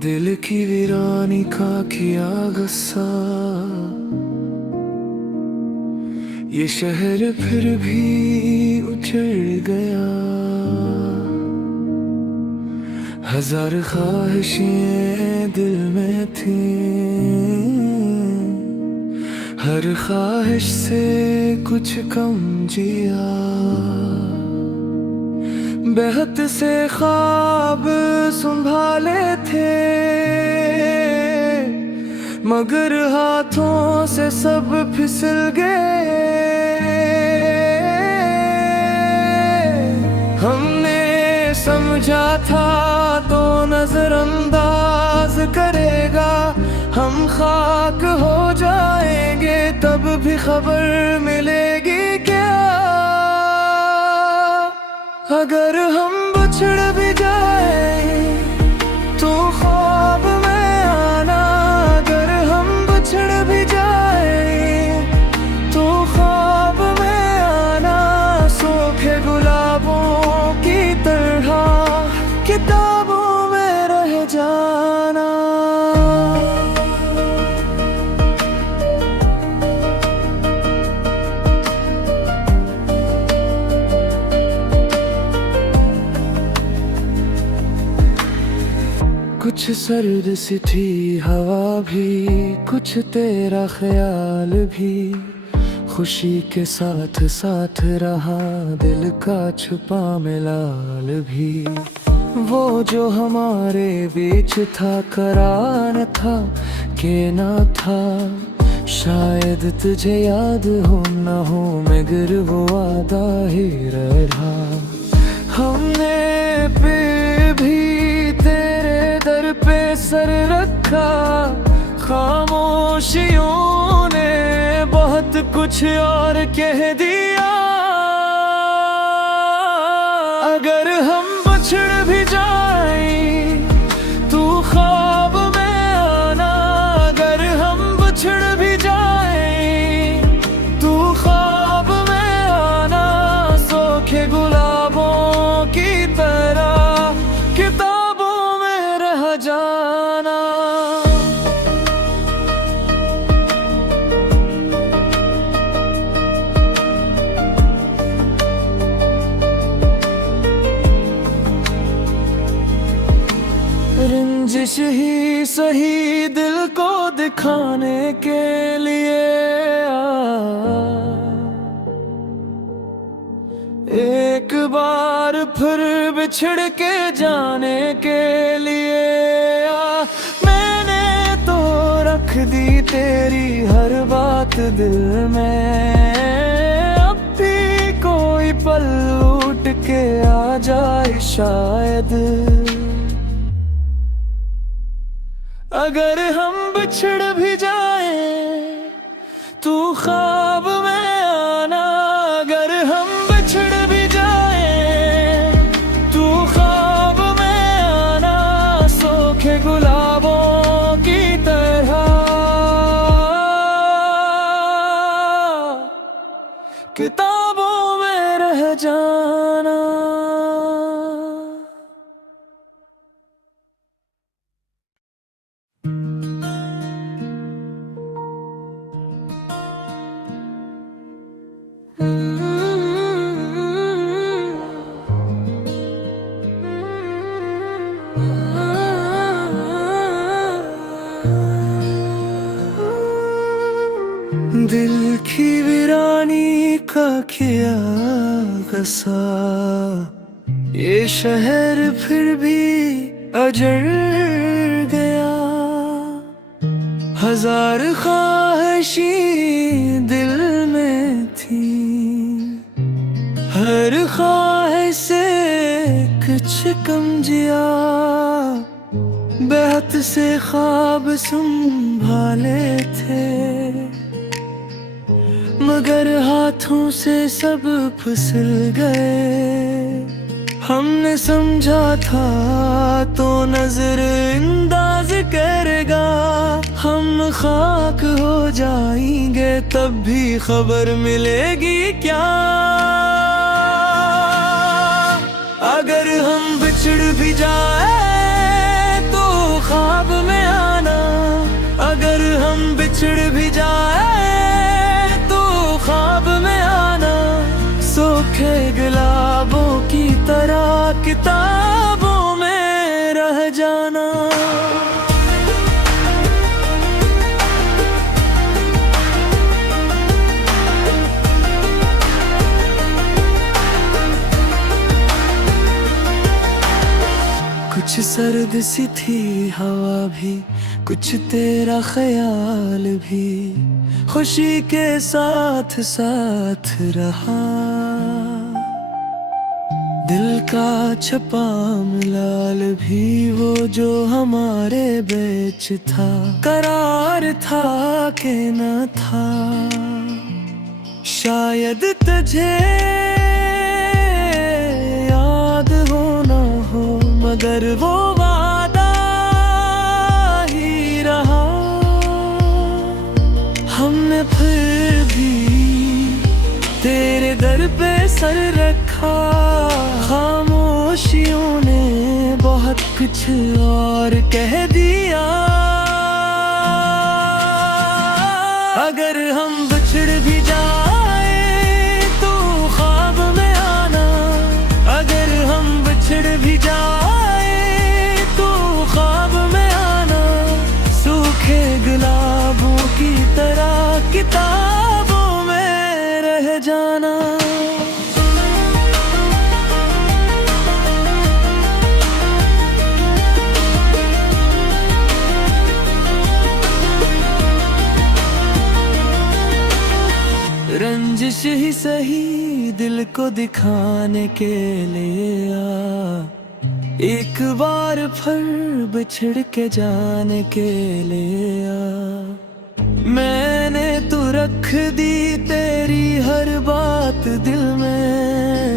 दिल की वीरानी का किया गुस्सा, ये शहर फिर भी उजड़ गया। हजार ख्वाहिशें दिल में थी, हर ख्वाहिश से कुछ कम जिया। बेहद से ख्वाब संभाले थे, मगर हाथों से सब फिसल गए। हमने समझा था तो नजरअंदाज करेगा, हम खाक हो जाएंगे तब भी खबर मिलेगी क्या? अगर हम बिछड़ भी जाए तो ख्वाब में आना, अगर हम बिछड़ भी जाए तो ख्वाब में आना। सूखे गुलाबों की तरह किताबों में रह जाना। कुछ सर्द सी थी हवा भी, कुछ तेरा ख्याल भी, खुशी के साथ साथ रहा दिल का छुपा मिलाल भी। वो जो हमारे बीच था करार था कि ना था, शायद तुझे याद हो ना हो मगर वो वादा ही रहा। हमने फिर भी तेरे दर पे सर रखा, खामोशियों ने बहुत कुछ और कह दिया। अगर हम बिछड़ भी जाए तू ख्वाब में आना, अगर हम बिछड़ भी जाए तू ख्वाब में आना। सूखे गुलाबों की तरह किताबों में रह जाना। रंजिश ही सही दिल को दिखाने के लिए एक बार फिर बिछड़ के जाने के लिए मैंने तो रख दी तेरी हर बात दिल में। अब भी कोई पल लूट के आ जाए शायद, अगर हम बिछड़ भी जाए तू ख्वाब में आना, अगर हम बिछड़ भी जाए तू ख्वाब में आना। सूखे गुलाबों की तरह किताबों में रह जाना। दिल की वीरानी का किया गसा, ये शहर फिर भी अजड़ गया। हजार ख्वाहिशें दिल में थी, हर ख्वाहिश से कुछ कम जिया। बेहद से ख्वाब संभाले थे, मगर हाथों से सब फिसल गए। हमने समझा था तो नजरअंदाज करेगा, हम खाक हो जाएंगे तब भी खबर मिलेगी क्या? अगर हम बिछड़ भी जाए तो ख्वाब में आना। अगर हम बिछड़ भी जाए तो ख्वाब में आना। सूखे गुलाबों की तरह किताबों में रह जाना। कुछ सर्द सी थी हवा भी, कुछ तेरा ख्याल भी, खुशी के साथ साथ रहा। दिल का छपा लाल भी वो जो हमारे बीच था, करार था कि न था। शायद तुझे याद हो ना हो, मगर वो वादा ही रहा। हमने फिर भी तेरे दर पे सर रखा। खामोशियों ने बहुत कुछ और कह दिया। अगर हम बिछड़ भी जाए तो ख्वाब में आना। अगर हम बिछड़ भी जाए तो ख्वाब में आना। सूखे गुलाबों की तरह किताबों में रह जाना। रंजिश ही सही दिल को दिखाने के लिए आ, एक बार फिर बिछड़ के जाने के लिए आ। मैंने तो रख दी तेरी हर बात दिल में।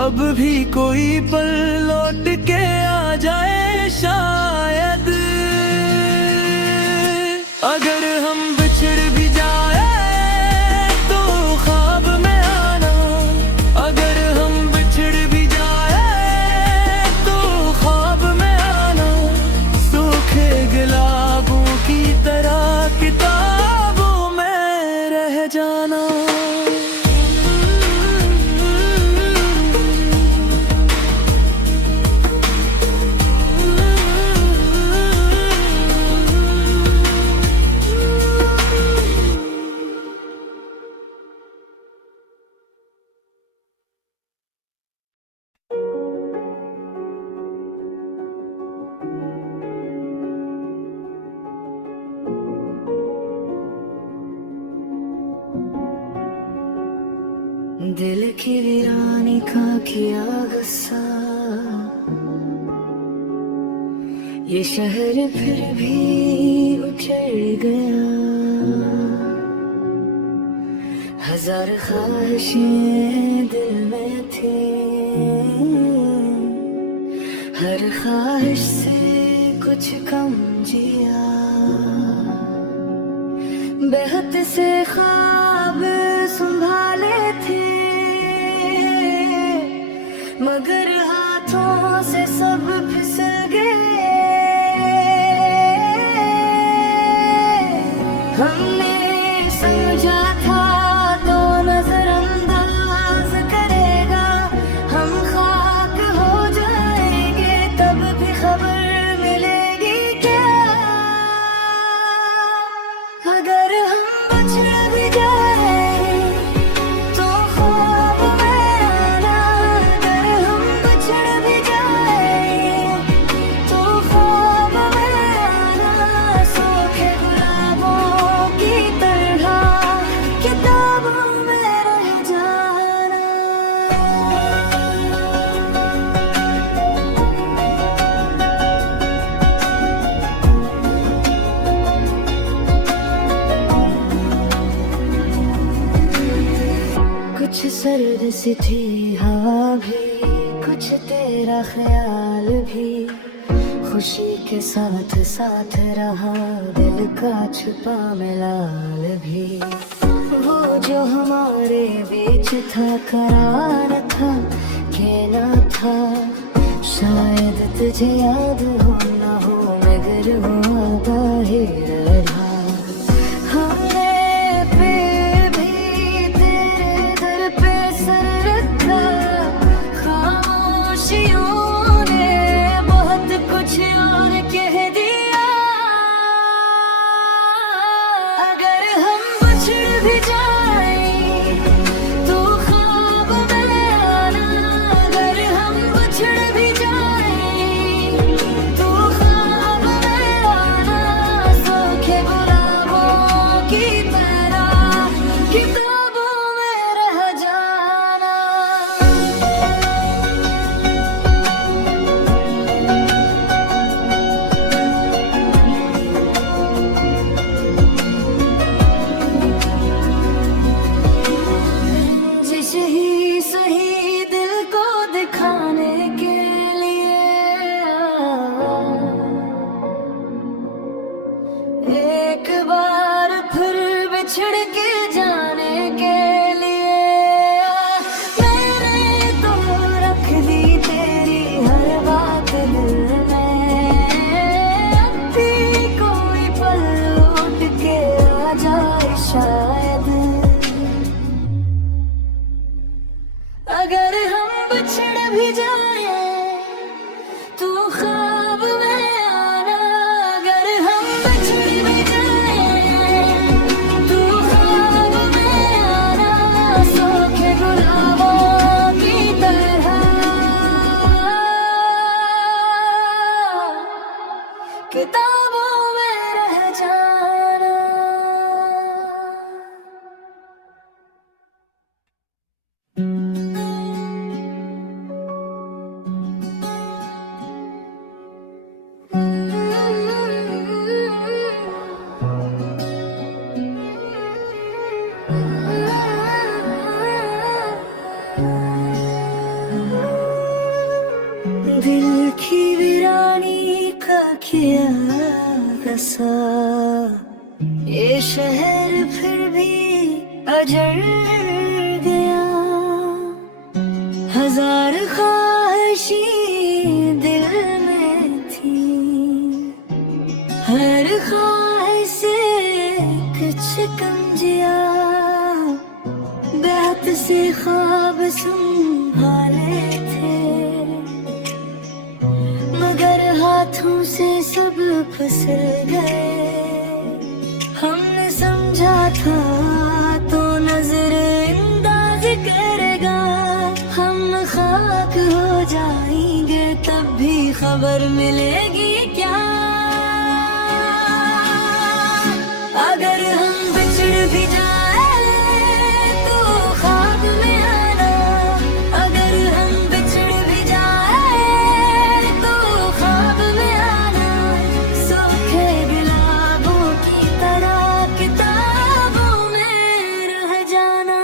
अब भी कोई पल लौट के आ जाए शायद। अगर हम बिछड़ भी जाए किताबों में रह जाना। दिल की वीरानी का किया गुस्सा। ये शहर फिर भी उछल गया। हजार ख्वाहिशें दिल में थी, हर ख्वाहिश से कुछ कम जिया। बेहद से ख्वाब संभाले थे, मगर हाथों से सब फिसल गए। हमने समझा था तो नजरअंदाज करेगा। हम खाक हो जाएंगे तब भी खबर मिलेगी क्या? अगर हम बिछड़ भी जाए तो ख्वाब में आना। अगर हम बिछड़ भी जाए तो ख्वाब में आना। सूखे गुलाबों की तरह किताबों में रह जाना। कुछ सर्द सी थी हवा भी, कुछ तेरा ख्याल भी, खुशी के साथ साथ रहा दिल का छुपा मिलाल भी। वो जो हमारे बीच था करार था कि ना था। शायद तुझे याद हो ना हो, मगर खैर हुआ ही रहा। हमने फिर भी तेरे दर पे सर रखा, खामोशियों ने बहुत कुछ और कह दिया। अगर हम बिछड़ भी जाएं तो ख्वाब में आना, अगर हम बिछड़ भी जाएं तो ख्वाब में आना। सूखे गुलाबों की तरह किताबों में रह जाना। जिस ही सही दिल को दिखाने के लिए एक बार फिर बिछड़ के जाने के लिए मैंने तो रख दी तेरी हर बात दिल में। अब भी कोई पल उठ के आ जाए शायद। अगर हम बिछड़ भी जाए तो ख्वाब में आना, अगर हम बिछड़ भी जाए तो ख्वाब में आना। सूखे गुलाबों की तरह किताबों में रह जाना। दिल की वीरानी का किया रसा, ये शहर फिर भी अजर गया। हजार ख्वाहिशें दिल में थी, हर ख्वाहिश से कुछ कम जिया। बेहद से ख्वाब संभाले थे, मगर हाथों से सब फिसल गए। हमने समझा था तो नजर अंदाज करेगा, हम खाक हो जाएंगे तब भी खबर मिलेगी क्या। अगर हम बिछड़ भी जाए तो ख्वाब में आना, अगर हम बिछड़ भी जाए तो ख्वाब में आना। सूखे गुलाबों की तरह किताबों में रह जाना।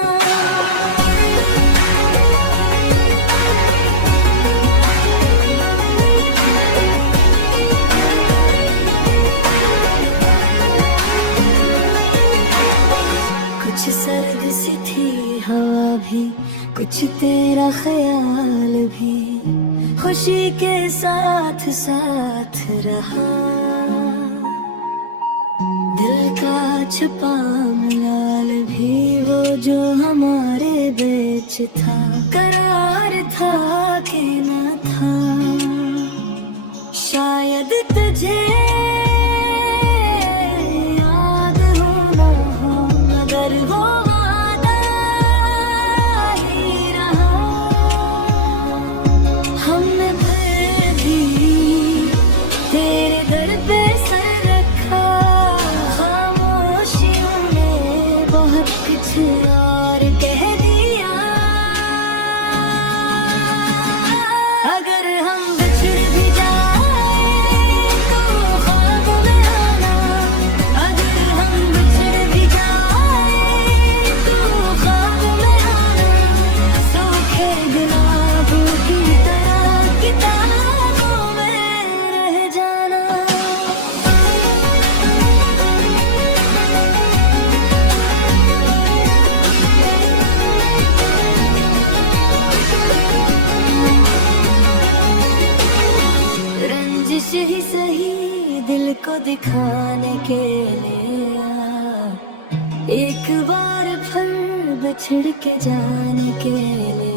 कुछ सर्द सी थी हवा भी, कुछ तेरा ख्याल भी, खुशी के साथ साथ रहा। दिल का छुपा मलाल भी वो जो हमारे बीच था, करार था कि न था। शायद तुझे याद हो ना हो, मगर वो वादा ही रहा। हमने फिर भी तेरे दर पे सर रखा, खामोशियों ने बहुत कुछ और कह दिया। अगर हम बिछड़ भी जाए तो दिखाने के लिए आ। एक बार फिर बिछड़ के जाने के लिए